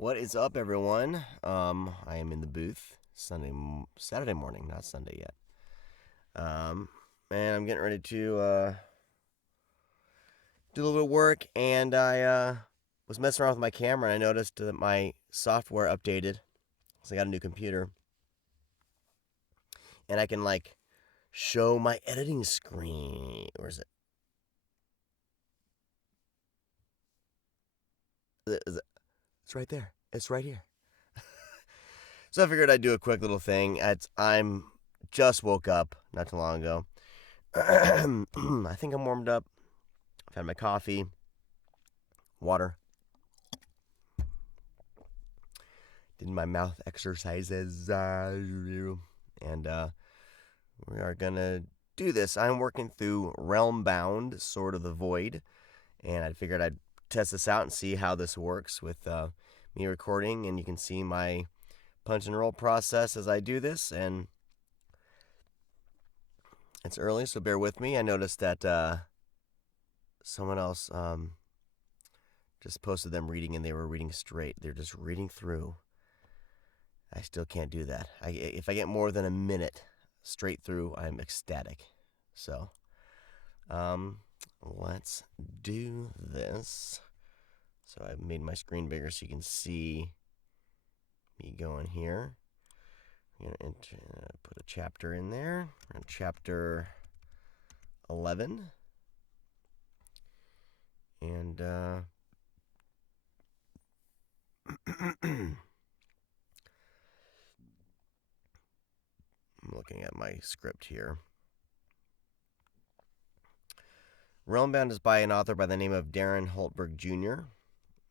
What is up, everyone? I am in the booth Saturday morning, not Sunday yet. And I'm getting ready to do a little bit of work, and I was messing around with my camera, and I noticed that my software updated, so I got a new computer, and I can show my editing screen. Where is it? It's right there. It's right here. So I figured I'd do a quick little thing. I'm just woke up not too long ago. I think I'm warmed up. I've had my coffee, water, did my mouth exercises, and we are gonna do this. I'm working through Realmbound, Sword of the Void, and I figured I'd test this out and see how this works with me recording, and you can see my punch and roll process as I do this, and it's early, so bear with me. I noticed that someone else just posted them reading, and they were reading straight. They're just reading through. I still can't do that. If I get more than a minute straight through, I'm ecstatic. So, let's do this. So I've made my screen bigger so you can see me going here. I'm going to put a chapter in there. We're on chapter 11. And, I'm looking at my script here. Realmbound is by an author by the name of Darren Hultberg Jr.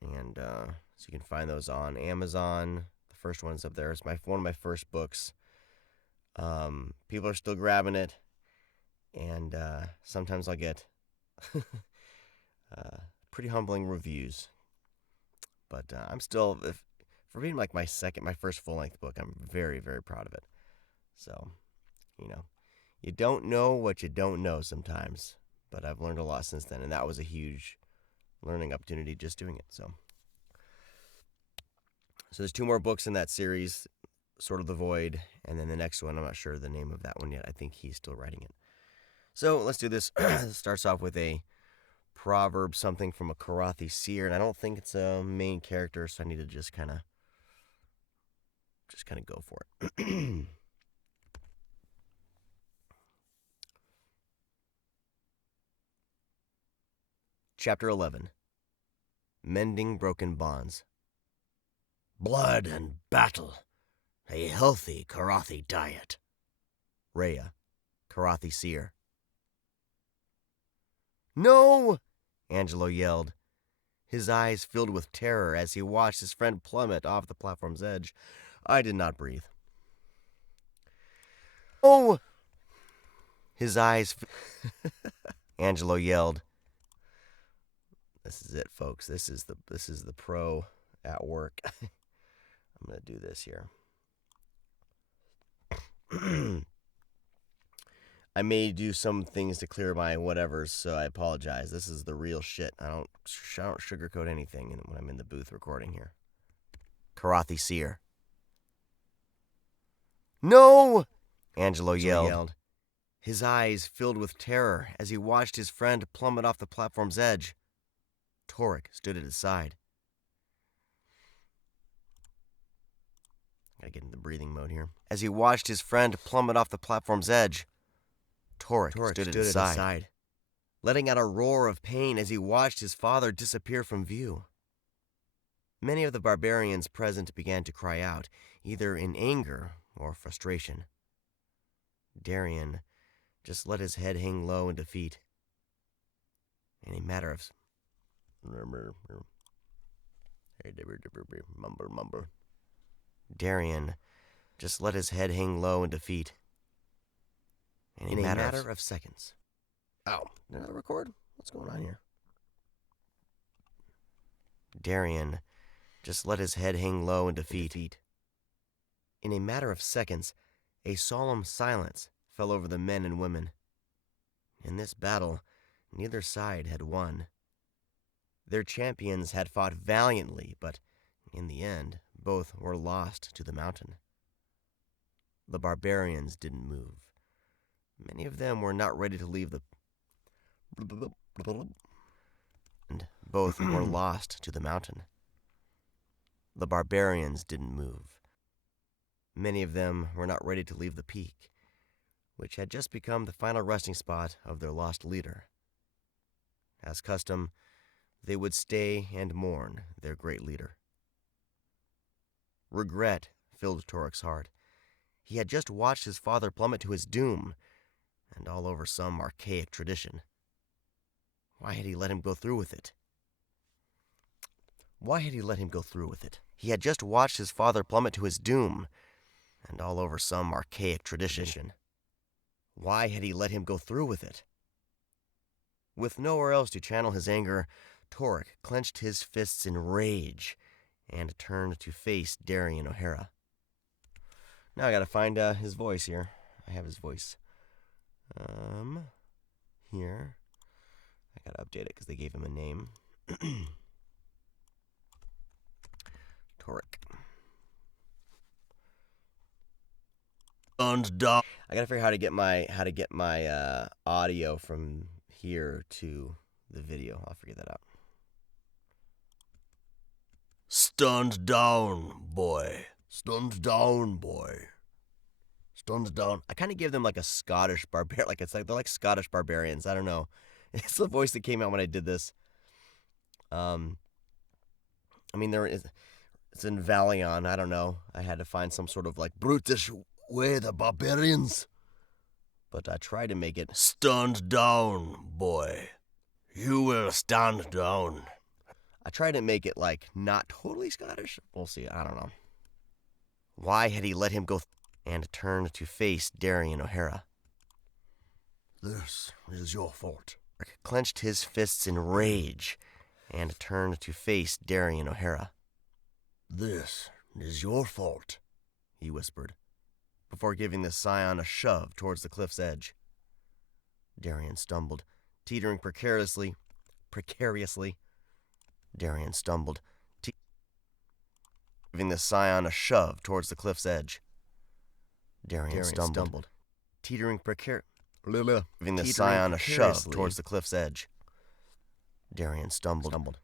And so you can find those on Amazon. The first one's up there. It's one of my first books. People are still grabbing it. And sometimes I'll get pretty humbling reviews. But I'm still, for being my first full-length book, I'm very, very proud of it. So, you don't know what you don't know sometimes. But I've learned a lot since then, and that was a huge learning opportunity just doing it. So there's 2 more books in that series, Sword of the Void, and then the next one, I'm not sure the name of that one yet. I think he's still writing it. So let's do this. It starts off with a proverb, something from a Karathi seer, and I don't think it's a main character, so I need to just kind of go for it. Chapter 11. Mending Broken Bonds. Blood and battle. A healthy Karathi diet. Rhea, Karathi seer. No! Angelo yelled, his eyes filled with terror as he watched his friend plummet off the platform's edge. I did not breathe. Oh! His eyes... Angelo yelled. This is it, folks. This is the pro at work. I'm going to do this here. I may do some things to clear my whatevers, so I apologize. This is the real shit. I don't sugarcoat anything when I'm in the booth recording here. Karathi seer. No! Angelo yelled, his eyes filled with terror as he watched his friend plummet off the platform's edge. Torek stood at his side. Gotta get into breathing mode here. As he watched his friend plummet off the platform's edge, Torek stood at his side, letting out a roar of pain as he watched his father disappear from view. Many of the barbarians present began to cry out, either in anger or frustration. Darren just let his head hang low in defeat. In a matter of... Darren just let his head hang low in defeat. In a matter of seconds. Oh, did another record? What's going on here? Darren just let his head hang low in defeat. In a matter of seconds, a solemn silence fell over the men and women. In this battle, neither side had won. Their champions had fought valiantly, but In the end, both were lost to the mountain. The barbarians didn't move. Many of them were not ready to leave the... And both were lost to the mountain. The barbarians didn't move. Many of them were not ready to leave the peak, which had just become the final resting spot of their lost leader. As custom, they would stay and mourn their great leader. Regret filled Torik's heart. He had just watched his father plummet to his doom, and all over some archaic tradition. Why had he let him go through with it? Why had he let him go through with it? He had just watched his father plummet to his doom, and all over some archaic tradition. Why had he let him go through with it? With nowhere else to channel his anger, Torik clenched his fists in rage and turned to face Darren O'Hara. Now I gotta find his voice here. I have his voice. Here. I gotta update it because they gave him a name. Torik. I gotta figure out how to get my audio from here to the video. I'll figure that out. Stunned down, boy. Stunned down, boy. Stunned down. I kind of give them like a Scottish barbarian. Like it's like they're like Scottish barbarians. I don't know. It's the voice that came out when I did this. I mean, it's in Valion. I don't know. I had to find some sort of like brutish way, the barbarians. But I tried to make it stunned down, boy. You will stand down. I tried to make it like not totally Scottish. We'll see. I don't know. Why had he let him go and turned to face Darren O'Hara? This is your fault. Clenched his fists in rage and turned to face Darren O'Hara. This is your fault, he whispered, before giving the scion a shove towards the cliff's edge. Darren stumbled, teetering precariously. Darren stumbled, giving the scion a shove towards the cliff's edge. Darren stumbled, teetering giving the scion a shove towards the cliff's edge. Darren stumbled,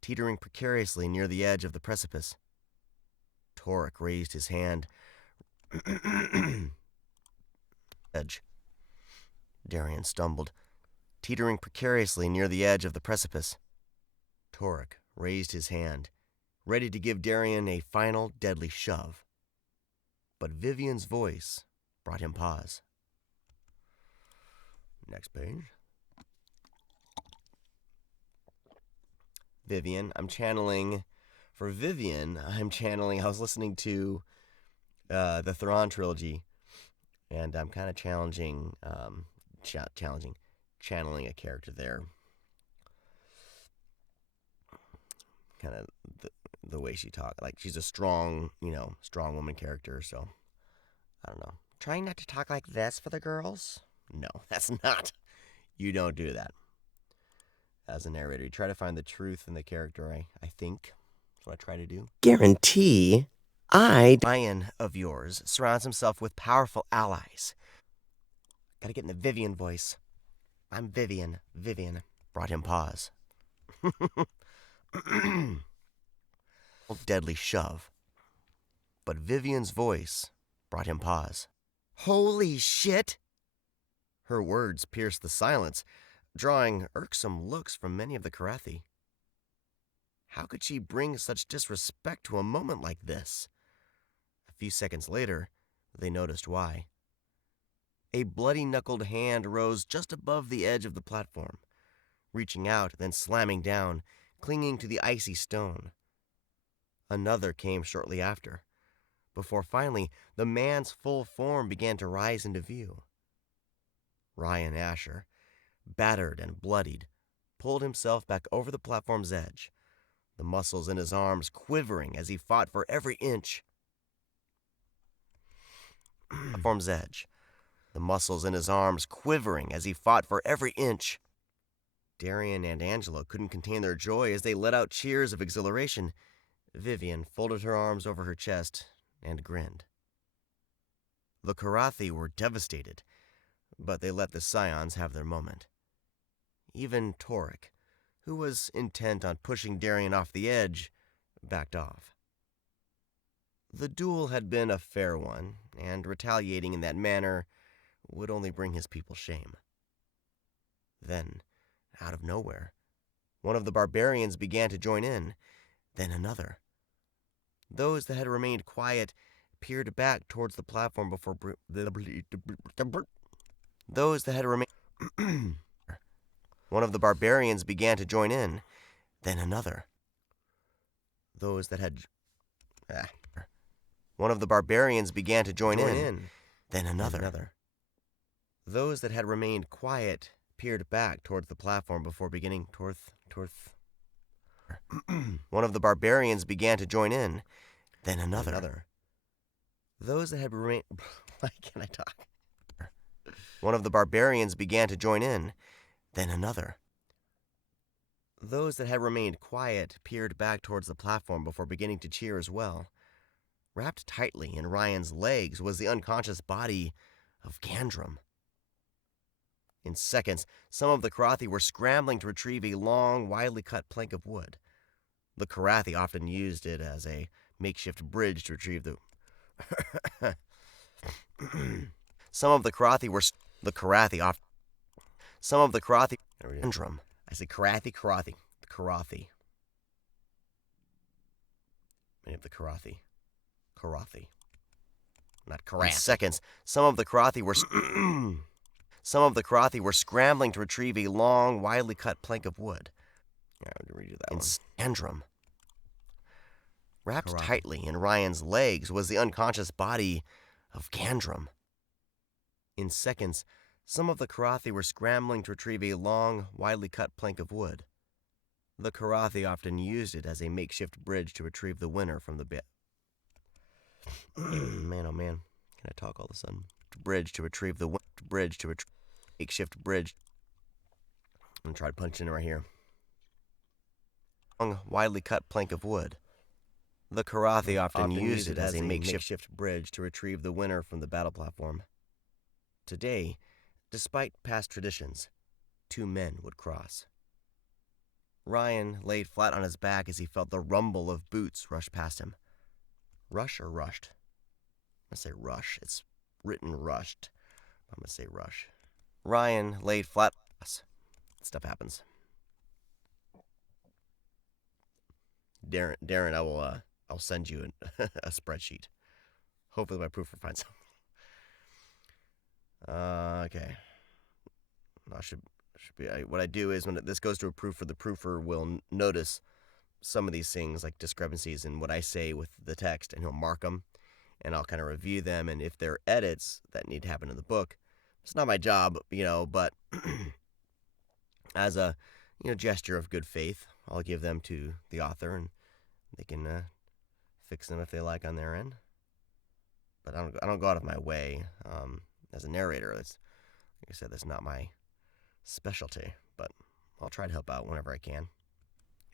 teetering precariously near the edge of the precipice. Torik raised his hand. Edge. Darren stumbled, teetering precariously near the edge of the precipice. Torik raised his hand, ready to give Darren a final deadly shove. But Vivian's voice brought him pause. Next page. Vivian, I'm channeling. For Vivian, I was listening to the Thrawn trilogy, and I'm kind of channeling a character there. Kind of the way she talks, like she's a strong woman character. So I don't know. Trying not to talk like this for the girls? No, that's not. You don't do that. As a narrator, you try to find the truth in the character. I think that's what I try to do. Guarantee. Lion of yours surrounds himself with powerful allies. Gotta get in the Vivian voice. I'm Vivian. Vivian brought him pause. Deadly shove. But Vivian's voice brought him pause. Holy shit! Her words pierced the silence, drawing irksome looks from many of the Karathi. How could she bring such disrespect to a moment like this? A few seconds later, they noticed why. A bloody-knuckled hand rose just above the edge of the platform, reaching out, then slamming down, clinging to the icy stone. Another came shortly after, before finally the man's full form began to rise into view. Ryan Asher, battered and bloodied, pulled himself back over the platform's edge, the muscles in his arms quivering as he fought for every inch. Platform's edge, the muscles in his arms quivering as he fought for every inch. Darren and Angela couldn't contain their joy as they let out cheers of exhilaration. Vivian folded her arms over her chest and grinned. The Karathi were devastated, but they let the Scions have their moment. Even Torek, who was intent on pushing Darren off the edge, backed off. The duel had been a fair one, and retaliating in that manner would only bring his people shame. Then, out of nowhere, one of the barbarians began to join in, then another. Those that had remained quiet peered back towards the platform before those that had remained one of the barbarians began to join in, then another. Those that had one of the barbarians began to join in, then another. Those that had remained quiet peered back towards the platform before beginning one of the barbarians began to join in, then another. Those that had remained why can't I talk? One of the barbarians began to join in, then another. Those that had remained quiet peered back towards the platform before beginning to cheer as well. Wrapped tightly in Ryan's legs was the unconscious body of Gandrum. In seconds, some of the Karathi were scrambling to retrieve a long, widely cut plank of wood. The Karathi often used it as a makeshift bridge to retrieve the some of the Karathi were Gandrum. I say Karathi. Many of the Karathi. Not Karathi. In seconds, some of the Karathi were scrambling to retrieve a long, widely cut plank of wood. I would read you that one. Gandrum. Wrapped tightly in Ryan's legs was the unconscious body of Gandrum. In seconds, some of the Karathi were scrambling to retrieve a long, widely cut plank of wood. The Karathi often used it as a makeshift bridge to retrieve the winner from the man, oh man, can I talk all of a sudden? Makeshift bridge. I'm going to try to punch in right here. Long, widely cut plank of wood. The Karathi often used it as a makeshift bridge to retrieve the winner from the battle platform. Today, despite past traditions, two men would cross. Ryan laid flat on his back as he felt the rumble of boots rush past him. Rush or rushed? I'm going to say rush. It's written rushed. I'm going to say rush. Ryan laid flat. Stuff happens. Darren, I'll send you a spreadsheet. Hopefully my proofer finds something. Okay. I should be. What I do is when this goes to a proofer, the proofer will notice some of these things like discrepancies in what I say with the text, and he'll mark them, and I'll kind of review them. And if there are edits that need to happen in the book, it's not my job, but as a gesture of good faith, I'll give them to the author, and they can fix them if they like on their end. But I don't go out of my way as a narrator. Like I said, that's not my specialty, but I'll try to help out whenever I can.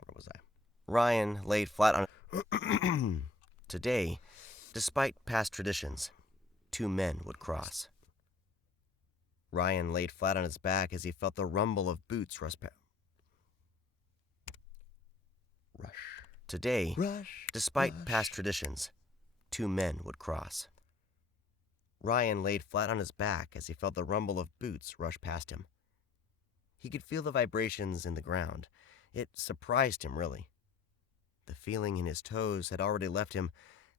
Where was I? Ryan laid flat on. Today, despite past traditions, two men would cross. Ryan laid flat on his back as he felt the rumble of boots rush. Today, despite past traditions, two men would cross. Ryan laid flat on his back as he felt the rumble of boots rush past him. He could feel the vibrations in the ground. It surprised him, really. The feeling in his toes had already left him,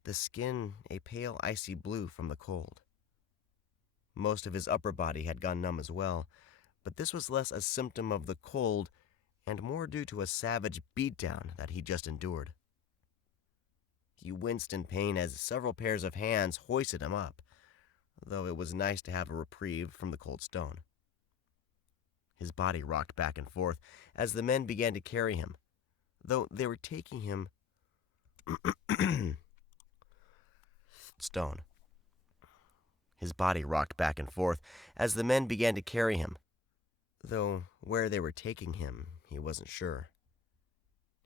the skin a pale icy blue from the cold. Most of his upper body had gone numb as well, but this was less a symptom of the cold and more due to a savage beatdown that he just endured. He winced in pain as several pairs of hands hoisted him up, though it was nice to have a reprieve from the cold stone. His body rocked back and forth as the men began to carry him, though they were taking him stone. His body rocked back and forth as the men began to carry him, though where they were taking him, he wasn't sure.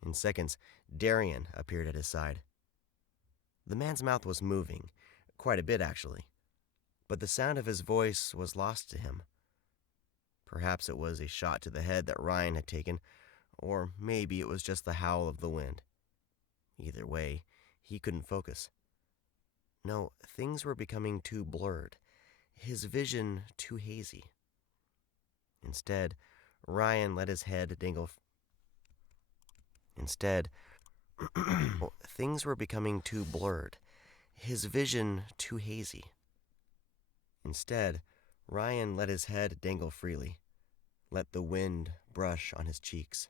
In seconds, Darren appeared at his side. The man's mouth was moving, quite a bit actually, but the sound of his voice was lost to him. Perhaps it was a shot to the head that Ryan had taken, or maybe it was just the howl of the wind. Either way, he couldn't focus. No, things were becoming too blurred, his vision too hazy. Instead, Ryan let his head dangle. Things were becoming too blurred, his vision too hazy. Instead, Ryan let his head dangle freely, let the wind brush on his cheeks.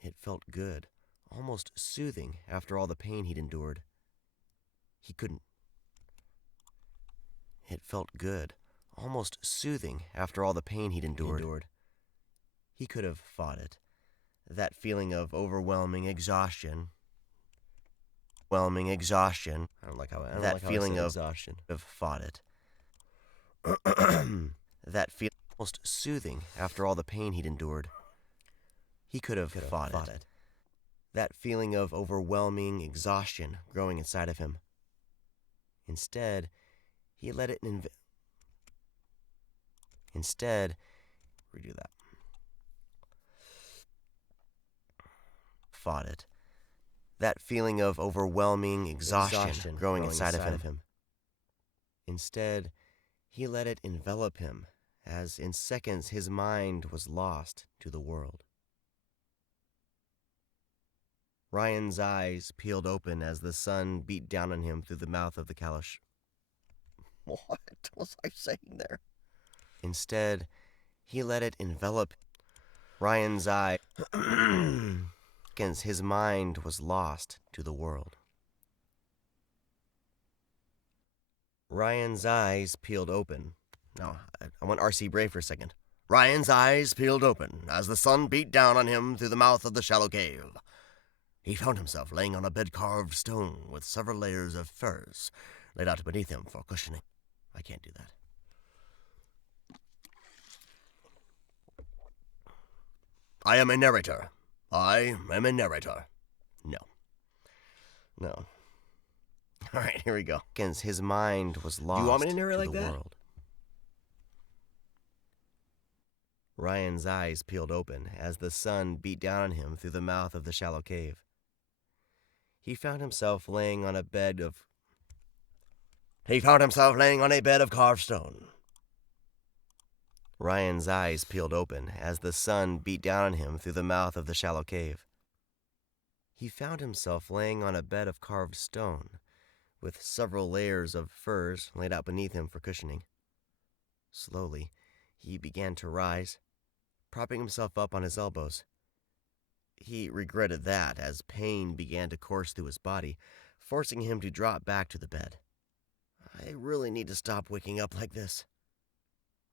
It felt good, almost soothing after all the pain he'd endured. It felt good, almost soothing after all the pain he'd endured. He could have fought it. That feeling of overwhelming exhaustion. I don't like how I said exhaustion. Have fought it. That feeling almost soothing after all the pain he'd endured. He could have fought it. That feeling of overwhelming exhaustion growing inside of him. Instead, he let it redo that. Fought it. That feeling of overwhelming exhaustion growing inside of him. Instead, he let it envelop him, as in seconds his mind was lost to the world. Ryan's eyes peeled open as the sun beat down on him through the mouth of the calash. What was I saying there? Instead, he let it envelop Ryan's eye. His mind was lost to the world. Ryan's eyes peeled open. No, I want R.C. Brave for a second. Ryan's eyes peeled open as the sun beat down on him through the mouth of the shallow cave. He found himself laying on a bed-carved stone with several layers of furs laid out beneath him for cushioning. I can't do that. I am a narrator. No. All right, here we go. His mind was lost. Do you want me to narrate like that? World. Ryan's eyes peeled open as the sun beat down on him through the mouth of the shallow cave. He found himself laying on a bed of carved stone. Ryan's eyes peeled open as the sun beat down on him through the mouth of the shallow cave. He found himself laying on a bed of carved stone, with several layers of furs laid out beneath him for cushioning. Slowly, he began to rise, propping himself up on his elbows. He regretted that as pain began to course through his body, forcing him to drop back to the bed. I really need to stop waking up like this.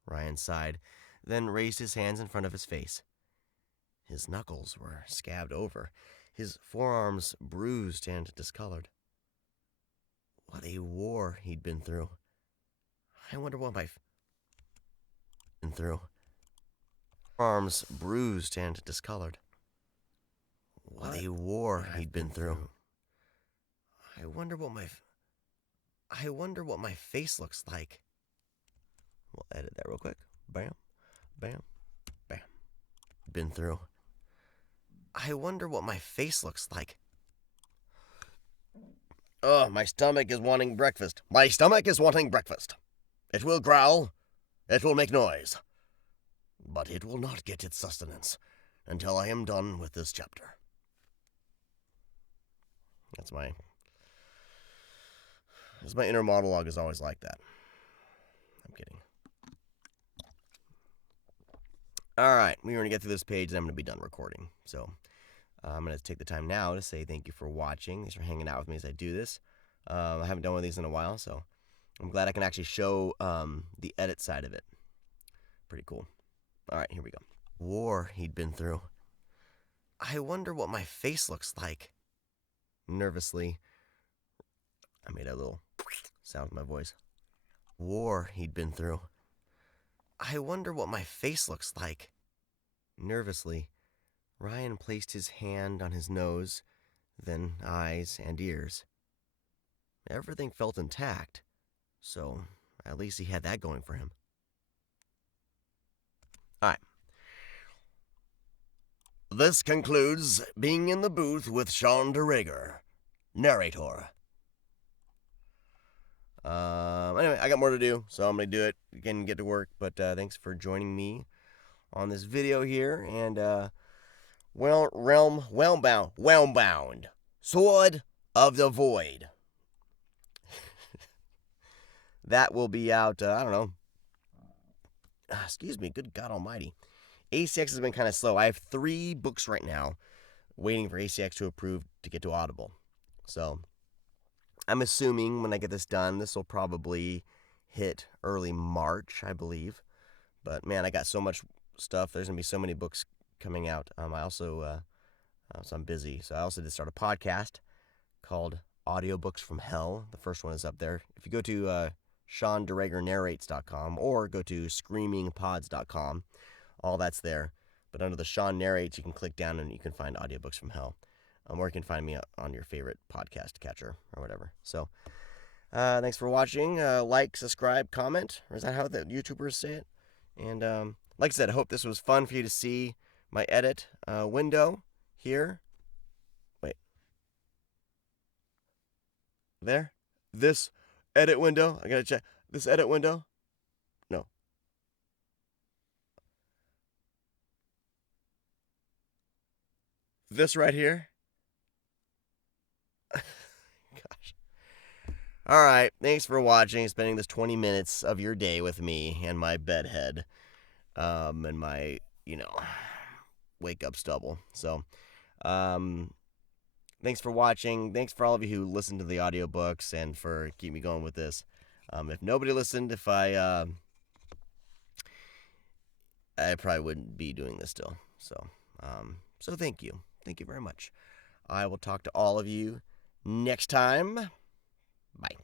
Ryan sighed, then raised his hands in front of his face. His knuckles were scabbed over, his forearms bruised and discolored. What a war he'd been through. I wonder what Forearms bruised and discolored. What a war he'd been through. I wonder what my face looks like. We'll edit that real quick. Bam, bam, bam. Been through. I wonder what my face looks like. My stomach is wanting breakfast. It will growl. It will make noise. But it will not get its sustenance until I am done with this chapter. That's my inner monologue is always like that. I'm kidding. All right, we're going to get through this page and I'm going to be done recording. So I'm going to take the time now to say thank you for watching. Thanks for hanging out with me as I do this. I haven't done one of these in a while, so I'm glad I can actually show the edit side of it. Pretty cool. All right, here we go. War he'd been through. I wonder what my face looks like. Nervously, I made a little sound with my voice. War he'd been through. I wonder what my face looks like. Nervously, Ryan placed his hand on his nose, then eyes and ears. Everything felt intact, so at least he had that going for him. All right. This concludes Being in the Booth with Sean DeRigger, narrator. Anyway, I got more to do, so I'm going to do it again and get to work. But thanks for joining me on this video here. And, Realmbound, Sword of the Void. That will be out, I don't know. Excuse me, good God almighty. ACX has been kind of slow. I have 3 books right now waiting for ACX to approve to get to Audible. So I'm assuming when I get this done, this will probably hit early March, I believe. But man, I got so much stuff. There's going to be so many books coming out. I also, so I'm busy. So I also did start a podcast called Audiobooks from Hell. The first one is up there. If you go to SeanDeRagerNarrates.com or go to ScreamingPods.com, all that's there. But under the Sean Narrates, you can click down and you can find Audiobooks from Hell. Or you can find me on your favorite podcast catcher or whatever. So, thanks for watching. Like, subscribe, comment. Or is that how the YouTubers say it? And like I said, I hope this was fun for you to see my edit window here. Wait. There? This edit window. I gotta check. This edit window? No. This right here? Gosh. All right. Thanks for watching, spending this 20 minutes of your day with me and my bedhead, and my, wake up stubble. So, thanks for watching. Thanks for all of you who listened to the audiobooks and for keeping me going with this. If nobody listened, I probably wouldn't be doing this still. So thank you. Thank you very much. I will talk to all of you next time. Bye.